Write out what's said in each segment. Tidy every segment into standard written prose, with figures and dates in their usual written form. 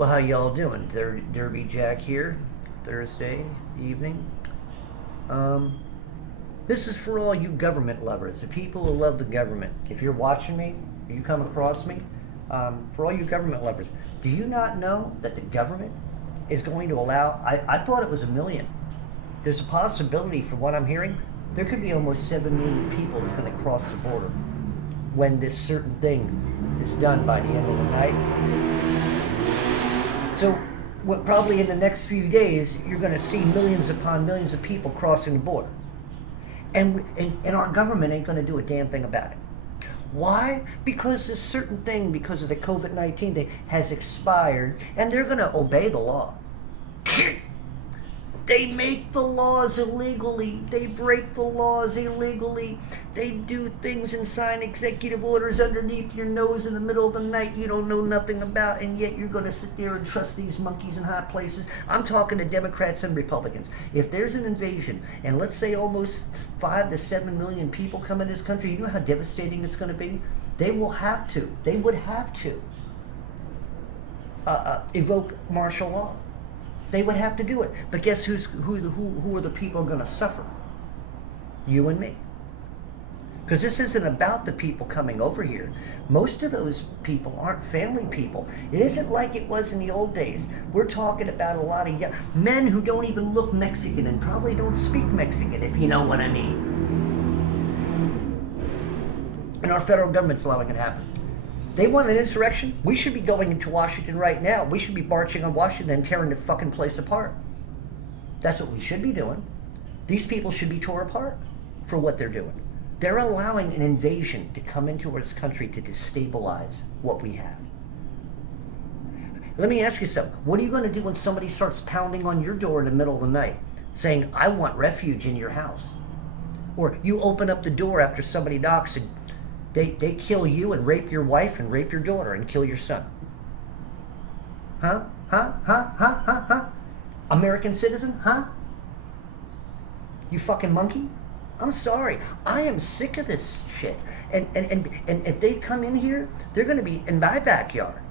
Well, how y'all doing? Derby Jack here, Thursday evening. Um, this is for all you government lovers, the people who love the government. If you're watching me, or you come across me, for all you government lovers, do you not know that the government is going to allow, I thought it was 1 million. There's a possibility, from what I'm hearing, there could be almost 7 million people that's going to cross the border when this certain thing is done by the end of the night. So, what probably in the next few days, you're going to see millions upon millions of people crossing the border. And our government ain't going to do a damn thing about it. Why? Because this certain thing, because of the COVID-19 thing, has expired, and they're going to obey the law. They make the laws illegally. They break the laws illegally. They do things and sign executive orders underneath your nose in the middle of the night you don't know nothing about, and yet you're going to sit there and trust these monkeys in high places. I'm talking to Democrats and Republicans. If there's an invasion, and let's say almost 5 to 7 million people come in this country, you know how devastating it's going to be? They would have to evoke martial law. They would have to do it. But guess who are the people who are going to suffer? You and me. Because this isn't about the people coming over here. Most of those people aren't family people. It isn't like it was in the old days. We're talking about a lot of young men who don't even look Mexican and probably don't speak Mexican, if you know what I mean. And our federal government's allowing it to happen. They want an insurrection? We should be going into Washington right now. We should be marching on Washington and tearing the fucking place apart. That's what we should be doing. These people should be tore apart for what they're doing. They're allowing an invasion to come into this country to destabilize what we have. Let me ask you something. What are you going to do when somebody starts pounding on your door in the middle of the night saying, I want refuge in your house? Or you open up the door after somebody knocks and they kill you and rape your wife and rape your daughter and kill your son. Huh? American citizen? Huh? You fucking monkey? I'm sorry. I am sick of this shit. And if they come in here, they're going to be in my backyard.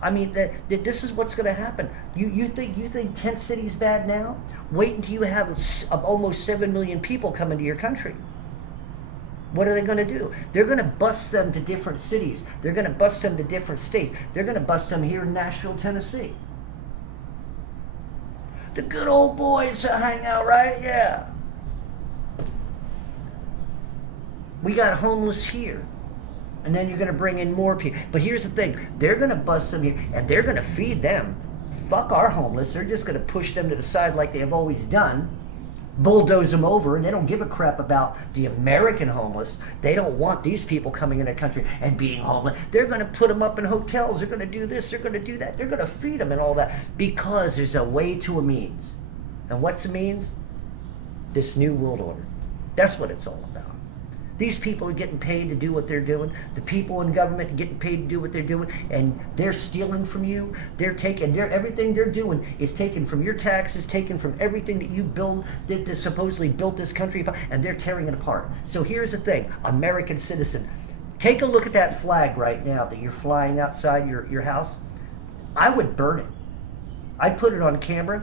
I mean, this is what's going to happen. You think tent city's bad now? Wait until you have almost 7 million people come into your country. What are they going to do? They're going to bust them to different cities. They're going to bust them to different states. They're going to bust them here in Nashville, Tennessee. The good old boys hang out, right? Yeah. We got homeless here. And then you're going to bring in more people. But here's the thing. They're going to bust them here, and they're going to feed them. Fuck our homeless. They're just going to push them to the side like they have always done. Bulldoze them over, and they don't give a crap about the American homeless. They don't want these people coming in the country and being homeless. They're going to put them up in hotels. They're going to do this. They're going to do that. They're going to feed them and all that because there's a way to a means. And what's the means? This new world order. That's what it's all about. These people are getting paid to do what they're doing. The people in government are getting paid to do what they're doing, and they're stealing from you. They're taking everything they're doing is taken from your taxes, taken from everything that you build, that supposedly built this country, and they're tearing it apart. So here's the thing, American citizen, take a look at that flag right now that you're flying outside your house. I would burn it. I'd put it on camera.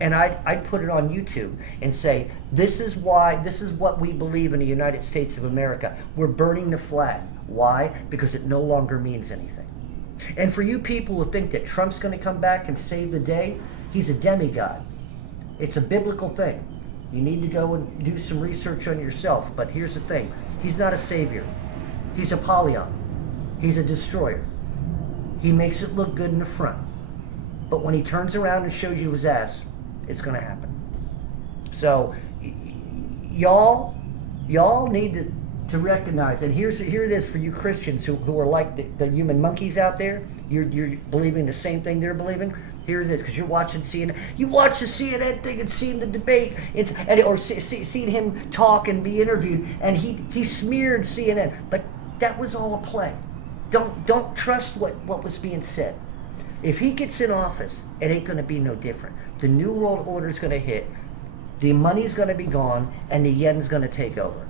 And I'd put it on YouTube and say, this is what we believe in the United States of America. We're burning the flag. Why? Because it no longer means anything. And for you people who think that Trump's going to come back and save the day, he's a demigod. It's a biblical thing. You need to go and do some research on yourself. But here's the thing. He's not a savior. He's Apollyon. He's a destroyer. He makes it look good in the front. But when he turns around and shows you his ass, it's going to happen. So, y'all need to recognize, and here it is for you Christians who are like the human monkeys out there. You're believing the same thing they're believing. Here it is, because you're watching CNN. You watch the CNN thing and seeing the debate, or seeing him talk and be interviewed, and he smeared CNN. But that was all a play. Don't trust what was being said. If he gets in office, it ain't going to be no different. The New World Order is going to hit. The money's going to be gone, and the yen's going to take over.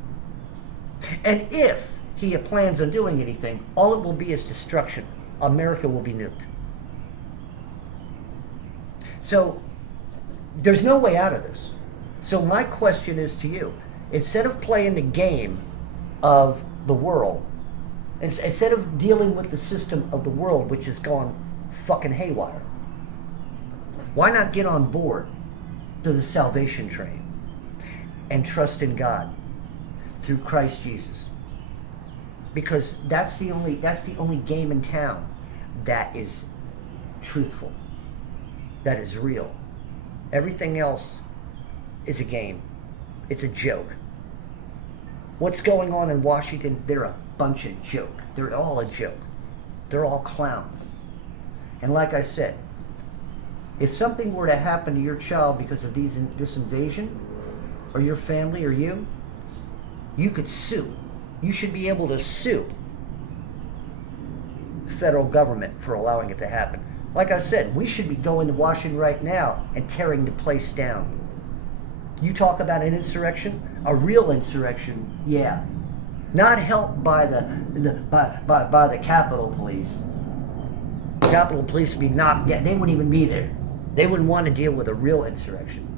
And if he plans on doing anything, all it will be is destruction. America will be nuked. So there's no way out of this. So my question is to you, instead of playing the game of the world, instead of dealing with the system of the world, which has gone fucking haywire, why not get on board to the salvation train and trust in God through Christ Jesus? Because that's the only game in town that is truthful, that is real. Everything else is a game. It's a joke. What's going on in Washington, they're a bunch of joke. They're all a joke. They're all clowns. And like I said, if something were to happen to your child because of this invasion, or your family or you could sue. You should be able to sue the federal government for allowing it to happen. Like I said, we should be going to Washington right now and tearing the place down. You talk about an insurrection, a real insurrection, yeah. Not helped by by the Capitol Police. The Capitol Police would be knocked down. They wouldn't even be there. They wouldn't want to deal with a real insurrection.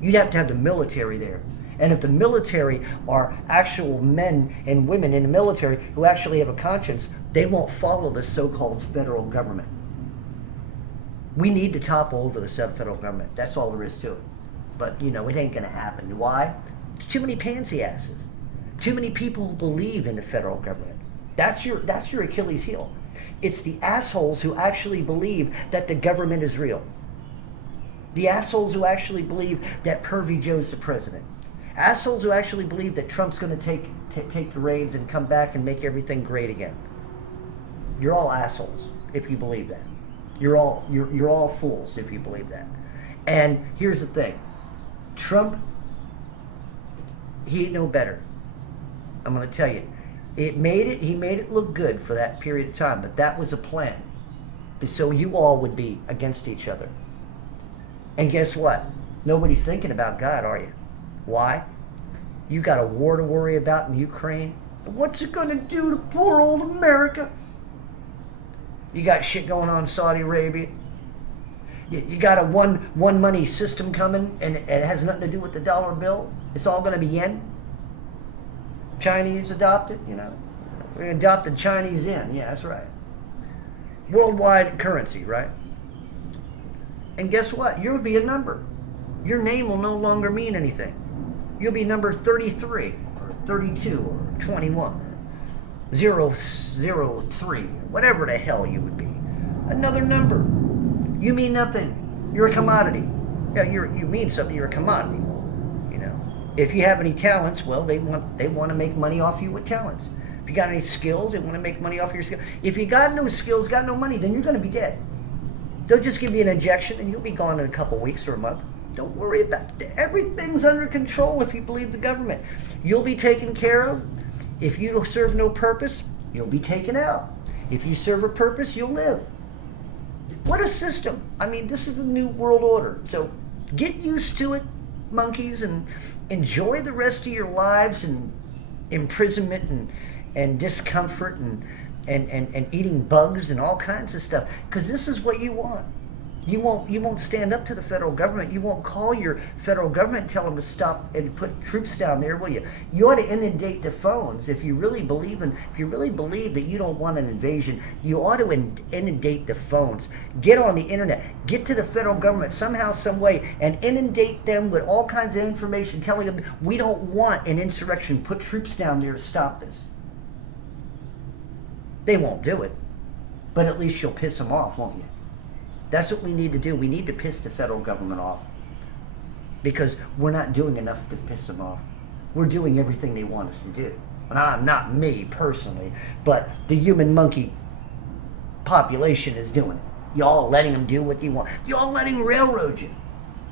You'd have to have the military there. And if the military are actual men and women in the military who actually have a conscience, they won't follow the so-called federal government. We need to topple over the federal government. That's all there is to it. But, it ain't going to happen. Why? There's too many pansy asses. Too many people who believe in the federal government. That's your Achilles heel. It's the assholes who actually believe that the government is real. The assholes who actually believe that Pervy Joe's the president. Assholes who actually believe that Trump's going to take the reins and come back and make everything great again. You're all assholes if you believe that. You're all fools if you believe that. And here's the thing. Trump, he ain't no better. I'm going to tell you. He made it look good for that period of time, but that was a plan. So you all would be against each other. And guess what? Nobody's thinking about God, are you? Why? You got a war to worry about in Ukraine. What's it going to do to poor old America? You got shit going on in Saudi Arabia. You got a one money system coming, and it has nothing to do with the dollar bill. It's all going to be yen. Chinese adopted, We adopted Chinese yen. Yeah, that's right. Worldwide currency, right? And guess what? You'll be a number. Your name will no longer mean anything. You'll be number 33 or 32 or 21 or 003, whatever the hell you would be. Another number. You mean nothing. You're a commodity. Yeah, you mean something. You're a commodity. If you have any talents, well, they want to make money off you with talents. If you got any skills, they want to make money off your skills. If you got no skills, got no money, then you're going to be dead. They'll just give you an injection and you'll be gone in a couple weeks or a month. Don't worry about it. Everything's under control if you believe the government. You'll be taken care of. If you serve no purpose, you'll be taken out. If you serve a purpose, you'll live. What a system. I mean, this is the new world order. So get used to it, monkeys, and enjoy the rest of your lives in imprisonment and discomfort and eating bugs and all kinds of stuff, because this is what you want. You won't stand up to the federal government. You won't call your federal government and tell them to stop and put troops down there, will you? You ought to inundate the phones if you really believe that you don't want an invasion. You ought to inundate the phones. Get on the internet. Get to the federal government somehow, some way, and inundate them with all kinds of information telling them we don't want an insurrection. Put troops down there to stop this. They won't do it, but at least you'll piss them off, won't you? That's what we need to do. We need to piss the federal government off, because we're not doing enough to piss them off. We're doing everything they want us to do. And not me personally, but the human monkey population is doing it. Y'all letting them do what you want. Y'all letting railroad you,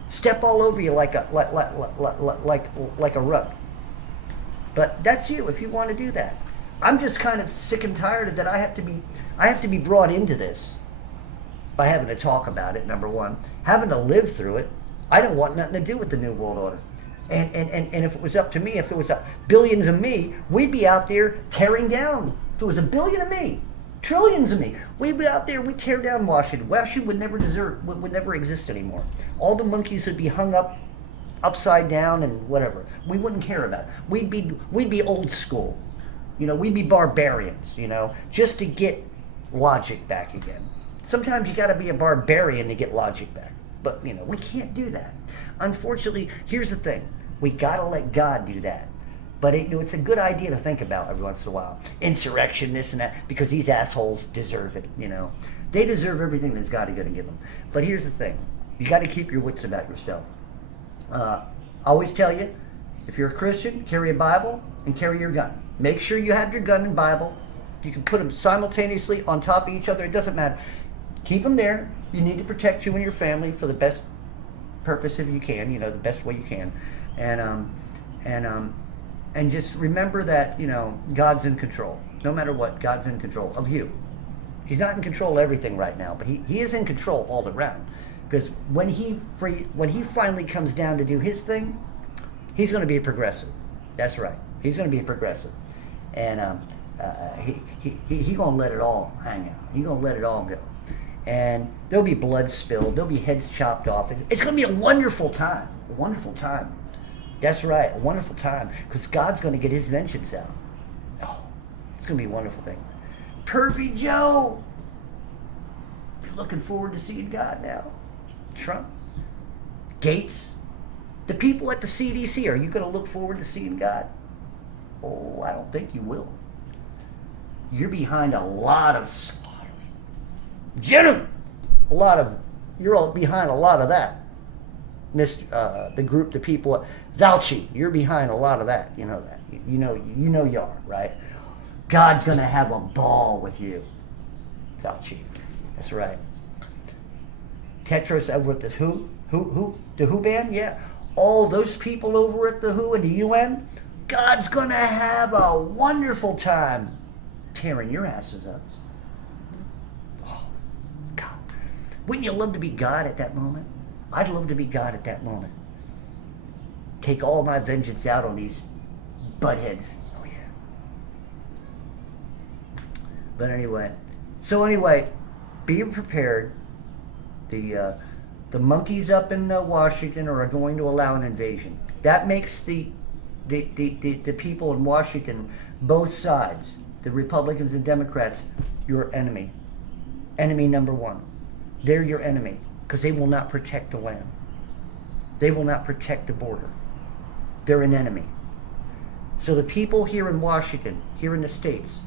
step all over you like a rug. But that's you if you want to do that. I'm just kind of sick and tired of that. I have to be brought into this by having to talk about it, number one, having to live through it. I don't want nothing to do with the New World Order. And if it was up to me, if it was billions of me, we'd be out there tearing down. If it was a billion of me, Trillions of me. We'd be out there, we tear down Washington. Washington would never exist anymore. All the monkeys would be hung up upside down and whatever. We wouldn't care about it. We'd be old school. We'd be barbarians, just to get logic back again. Sometimes you got to be a barbarian to get logic back. But, we can't do that. Unfortunately, here's the thing. We got to let God do that. But it's a good idea to think about every once in a while. Insurrection, this and that, because these assholes deserve it, They deserve everything that God is going to give them. But here's the thing. You got to keep your wits about yourself. I always tell you, if you're a Christian, carry a Bible and carry your gun. Make sure you have your gun and Bible. You can put them simultaneously on top of each other. It doesn't matter. Keep them there. You need to protect you and your family for the best purpose if you can, the best way you can. And just remember that, God's in control. No matter what, God's in control of you. He's not in control of everything right now, but he is in control all around. Because when he finally comes down to do his thing, he's going to be a progressive. That's right. He's going to be a progressive. And he's going to let it all hang out. He's going to let it all go. And there'll be blood spilled. There'll be heads chopped off. It's going to be a wonderful time. A wonderful time. That's right. A wonderful time. Because God's going to get his vengeance out. Oh, it's going to be a wonderful thing. Pervy Joe. You're looking forward to seeing God now. Trump. Gates. The people at the CDC. Are you going to look forward to seeing God? Oh, I don't think you will. You're behind a lot of slaughter. Get him! You're all behind a lot of that. The people, Fauci, you're behind a lot of that. You know that. You know you are, right? God's going to have a ball with you. Fauci. That's right. Tetris over at the WHO? The WHO band? Yeah. All those people over at the WHO and the UN? God's going to have a wonderful time tearing your asses up. Oh, God. Wouldn't you love to be God at that moment? I'd love to be God at that moment. Take all my vengeance out on these buttheads. Oh, yeah. But anyway. Be prepared. The monkeys up in Washington are going to allow an invasion. That makes the people in Washington, both sides, the Republicans and Democrats, your enemy. Enemy number one. They're your enemy because they will not protect the land. They will not protect the border. They're an enemy. So the people here in Washington, here in the States,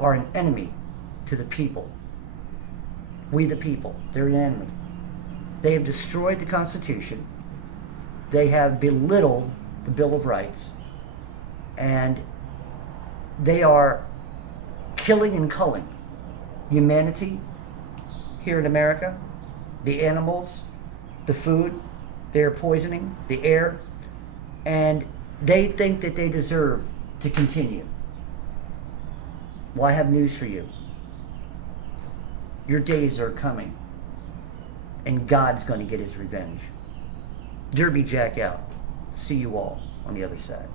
are an enemy to the people. We the people, they're an enemy. They have destroyed the Constitution. They have belittled the Bill of Rights. And they are killing and culling humanity here in America, the animals, the food, they're poisoning the air, and they think that they deserve to continue. Well, I have news for you. Your days are coming, and God's going to get his revenge. Derby Jack out. See you all on the other side.